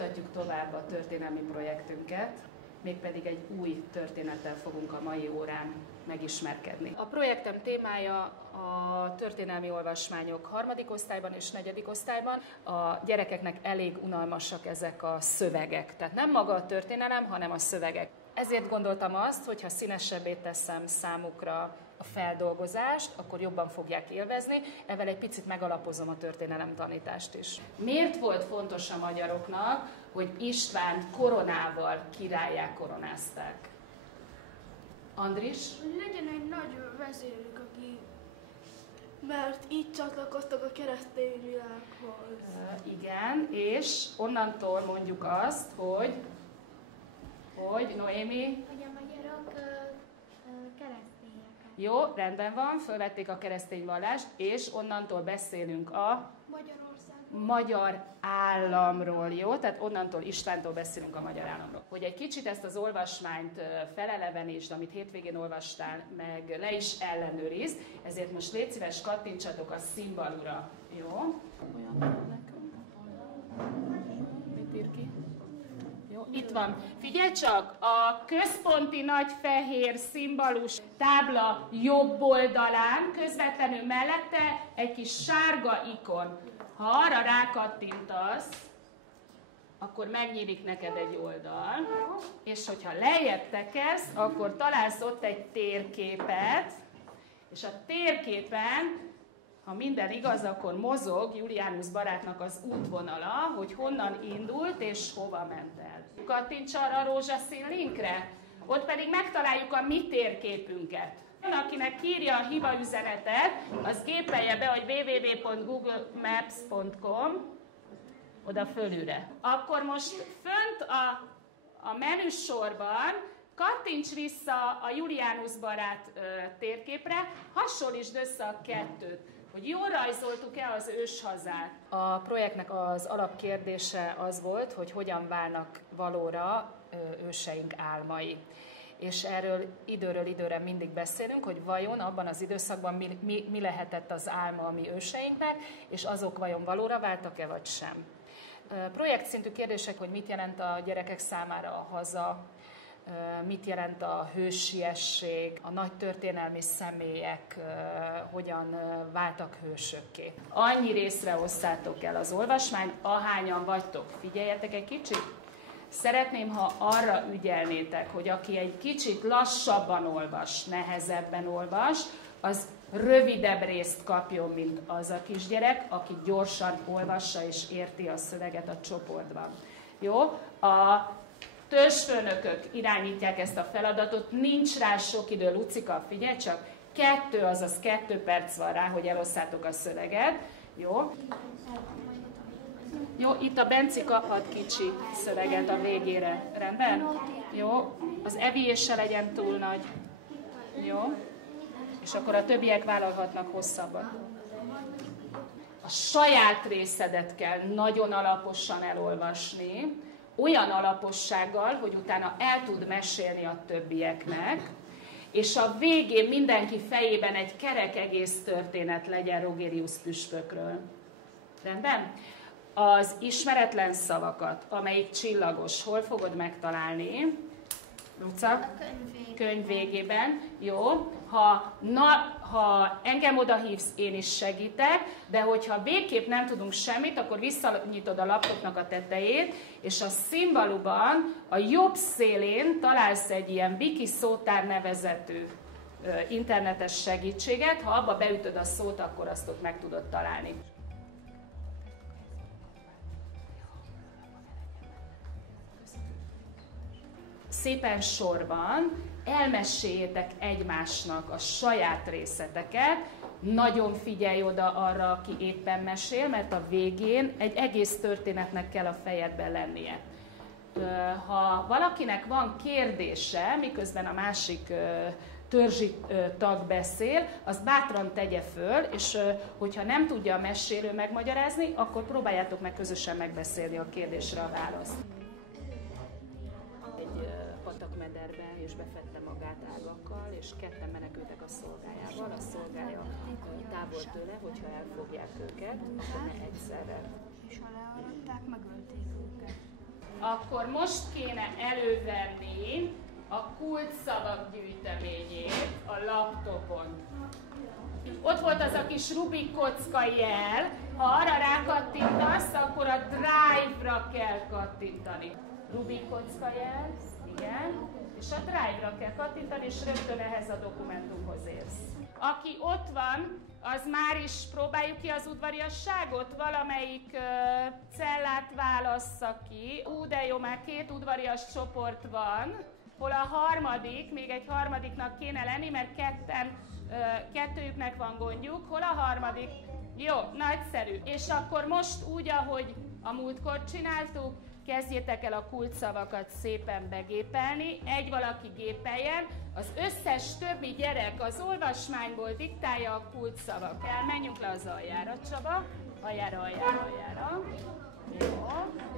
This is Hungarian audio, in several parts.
Folytatjuk tovább a történelmi projektünket, mégpedig egy új történettel fogunk a mai órán megismerkedni. A projektem témája a történelmi olvasmányok 3. osztályban és 4. osztályban. A gyerekeknek elég unalmasak ezek a szövegek, tehát nem maga a történelem, hanem a szövegek. Ezért gondoltam azt, hogy ha színesebbé teszem számukra a feldolgozást, akkor jobban fogják élvezni, ezzel egy picit megalapozom a történelemtanítást is. Miért volt fontos a magyaroknak, hogy Istvánt koronával királlyá koronázták? Andris? Hogy legyen egy nagy vezérük, aki... Mert így csatlakoztak a keresztény világhoz. Igen, és onnantól mondjuk azt, hogy Noémi? Hogy a magyarok keresztények. Jó, rendben van, fölvették a keresztény vallást, és onnantól beszélünk a magyar államról, jó? Tehát onnantól Istvántól beszélünk a magyar államról. Hogy egy kicsit ezt az olvasmányt felelevenítsd, amit hétvégén olvastál, meg le is ellenőrizd, ezért most légy szíves, kattintsatok a szimbalura, jó? Olyan nekünk. Mit ír ki? Jó, itt van. Figyelj csak, a központi nagy fehér szimbalus tábla jobb oldalán, közvetlenül mellette egy kis sárga ikon. Ha arra rákattintasz, akkor megnyílik neked egy oldal, és hogyha lejjebb tekersz, akkor találsz ott egy térképet, és a térképen, ha minden igaz, akkor mozog Julianus barátnak az útvonala, hogy honnan indult és hova ment el. Kattints arra a rózsaszín linkre, ott pedig megtaláljuk a mi térképünket. Akinek írja a hibaüzenetet, az gépelje be, hogy www.googlemaps.com, oda fölülre. Akkor most fönt a menüsorban kattints vissza a Julianus barát térképre, hasonlítsd össze a kettőt, hogy jól rajzoltuk-e az őshazát. A projektnek az alapkérdése az volt, hogy hogyan válnak valóra őseink álmai. És erről időről időre mindig beszélünk, hogy vajon abban az időszakban mi lehetett az álma a mi őseinknek, és azok vajon valóra váltak-e vagy sem. Projektszintű kérdések, hogy mit jelent a gyerekek számára a haza, mit jelent a hősiesség, a nagy történelmi személyek hogyan váltak hősökké. Annyi részre osszátok el az olvasmányt, ahányan vagytok. Figyeljetek egy kicsit! Szeretném, ha arra ügyelnétek, hogy aki egy kicsit lassabban olvas, nehezebben olvas, az rövidebb részt kapjon, mint az a kisgyerek, aki gyorsan olvassa és érti a szöveget a csoportban. Jó? A törzsfőnökök irányítják ezt a feladatot, nincs rá sok idő. Lucika, figyelj csak, 2 perc van rá, hogy elosszátok a szöveget. Jó? Jó, itt a Benci kaphat kicsi szöveget a végére. Rendben? Jó. Az Evi se legyen túl nagy. Jó. És akkor a többiek vállalhatnak hosszabbat. A saját részedet kell nagyon alaposan elolvasni, olyan alapossággal, hogy utána el tud mesélni a többieknek, és a végén mindenki fejében egy kerek egész történet legyen Rogérius püspökről. Rendben? Az ismeretlen szavakat, amelyik csillagos, hol fogod megtalálni? Luca? A Könyv végében. Jó. Ha engem odahívsz, én is segítek, de hogyha végképp nem tudunk semmit, akkor visszanyitod a laptopnak a tetejét, és a szimbaluban a jobb szélén találsz egy ilyen Wiki szótár nevezetű internetes segítséget. Ha abba beütöd a szót, akkor azt ott meg tudod találni. Szépen sorban elmeséljétek egymásnak a saját részleteket, nagyon figyelj oda arra, aki éppen mesél, mert a végén egy egész történetnek kell a fejedben lennie. Ha valakinek van kérdése, miközben a másik törzsi tag beszél, azt bátran tegye föl, és hogyha nem tudja a mesélő megmagyarázni, akkor próbáljátok meg közösen megbeszélni a kérdésre a választ. Egy patakmederben, és befette magát ágakkal, és ketten menekültek a szolgájával. A szolgája távol tőle, hogyha elfogják őket, akkor ne egyszerre. És ha learadták, megölték őket. akkor most kéne elővenni a kulcsszavak gyűjteményét a laptopon. Ott volt az a kis Rubik kocka jel, ha arra rákattintasz, akkor a Drive-ra kell kattintani. Rubik kocka jel, igen, és a Drive-ra kell kattintani, és rögtön ehhez a dokumentumhoz érsz. Aki ott van, az már is próbáljuk ki az udvariasságot, valamelyik cellát válassza ki. De jó, már 2 udvarias csoport van, hol a harmadik, még egy harmadiknak kéne lenni, mert kettőjüknek van gondjuk, hol a harmadik. Jó, nagyszerű. És akkor most úgy, ahogy a múltkor csináltuk, kezdjétek el a kulcsszavakat szépen begépelni, egy valaki gépeljen, az összes többi gyerek az olvasmányból diktálja a kulcsszavak. Menjünk le az aljára, Csaba. Aljára. Jó,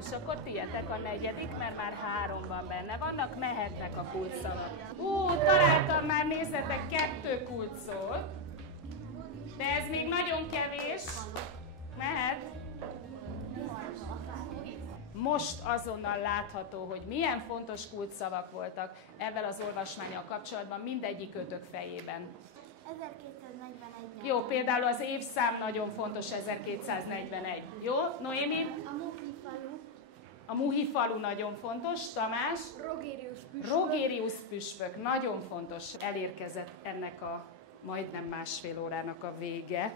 és akkor tiétek a 4., mert már 3 benne vannak, mehetnek a kulcsszavak. Találtam már, nézzetek, 2 kulcsszót, de ez még nagyon kevés. Mehet. Most azonnal látható, hogy milyen fontos kulcsszavak voltak ezzel az olvasmánnyal kapcsolatban mindegyikőtök fejében. 1241. Jó, például az évszám nagyon fontos, 1241. Jó, Noémi? A Muhifalu. A Muhifalu nagyon fontos. Tamás? Rogérius püspök, nagyon fontos. Elérkezett ennek a majdnem másfél órának a vége.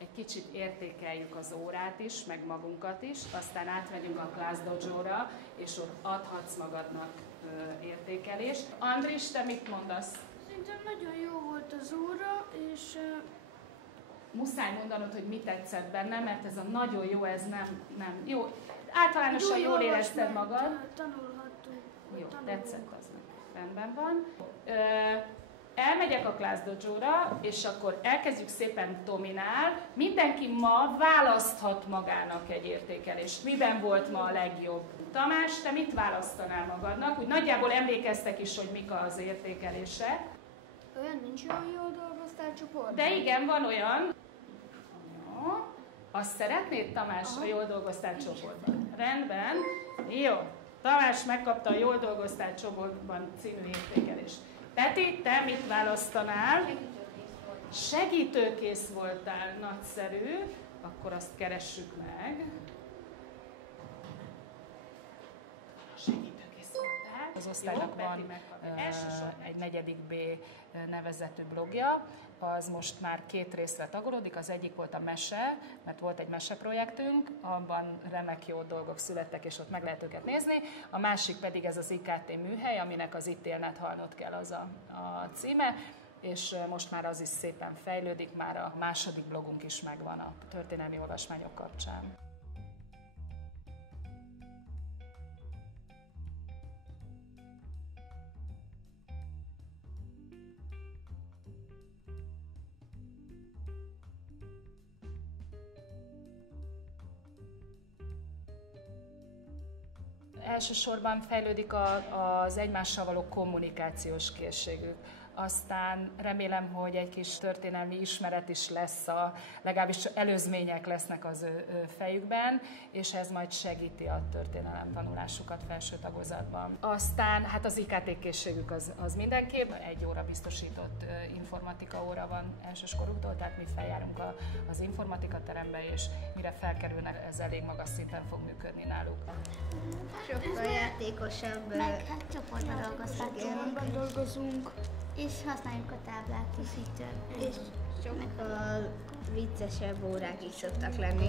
Egy kicsit értékeljük az órát is, meg magunkat is, aztán átmegyünk a Class Dojo-ra, és ott adhatsz magadnak értékelést. Andris, te mit mondasz? Szerintem nagyon jó volt az óra, és... Muszáj mondanod, hogy mi tetszett benne, mert ez a nagyon jó, ez nem jó. Általánosan jól érezted magad. Tanulhattunk. Jó, tetszett az. Rendben van. Elmegyek a Class Dojo-ra, és akkor elkezdjük szépen Tominál. Mindenki ma választhat magának egy értékelést. Miben volt ma a legjobb? Tamás, te mit választanál magadnak? Úgy nagyjából emlékeztek is, hogy mik az értékelések. Olyan nincs, hogy jól dolgoztál csoportban? De igen, van olyan. Jó. Azt szeretnéd, Tamás, a jól dolgoztál csoportban? Rendben. Jó. Tamás megkapta a jól dolgoztál csoportban című értékelést. Peti, te mit választanál? Segítőkész voltál, nagyszerű. Akkor azt keressük meg. Segítőkész voltál. Az osztálynak van egy 4. B nevezetű blogja, az most már 2 részre tagolódik. Az egyik volt a mese, mert volt egy meseprojektünk, abban remek jó dolgok születtek, és ott meg lehet őket nézni. A másik pedig ez az IKT műhely, aminek az Itt élned, halnod kell az a címe, és most már az is szépen fejlődik, már a második blogunk is megvan a történelmi olvasmányok kapcsán. Elsősorban fejlődik az egymással való kommunikációs készségük. Aztán remélem, hogy egy kis történelmi ismeret is lesz, legalábbis előzmények lesznek az ő fejükben, és ez majd segíti a történelem tanulásukat felső tagozatban. Aztán hát az IKT készségük az mindenképp. 1 óra biztosított informatika óra van elsőskoruktól, tehát mi feljárunk az informatika terembe, és mire felkerülnek, ez elég magas szinten fog működni náluk. Sokkal játékosabb. Meg hát csoportban dolgozunk. És használjuk a táblát is így. És sokkal viccesebb órák is szoktak lenni.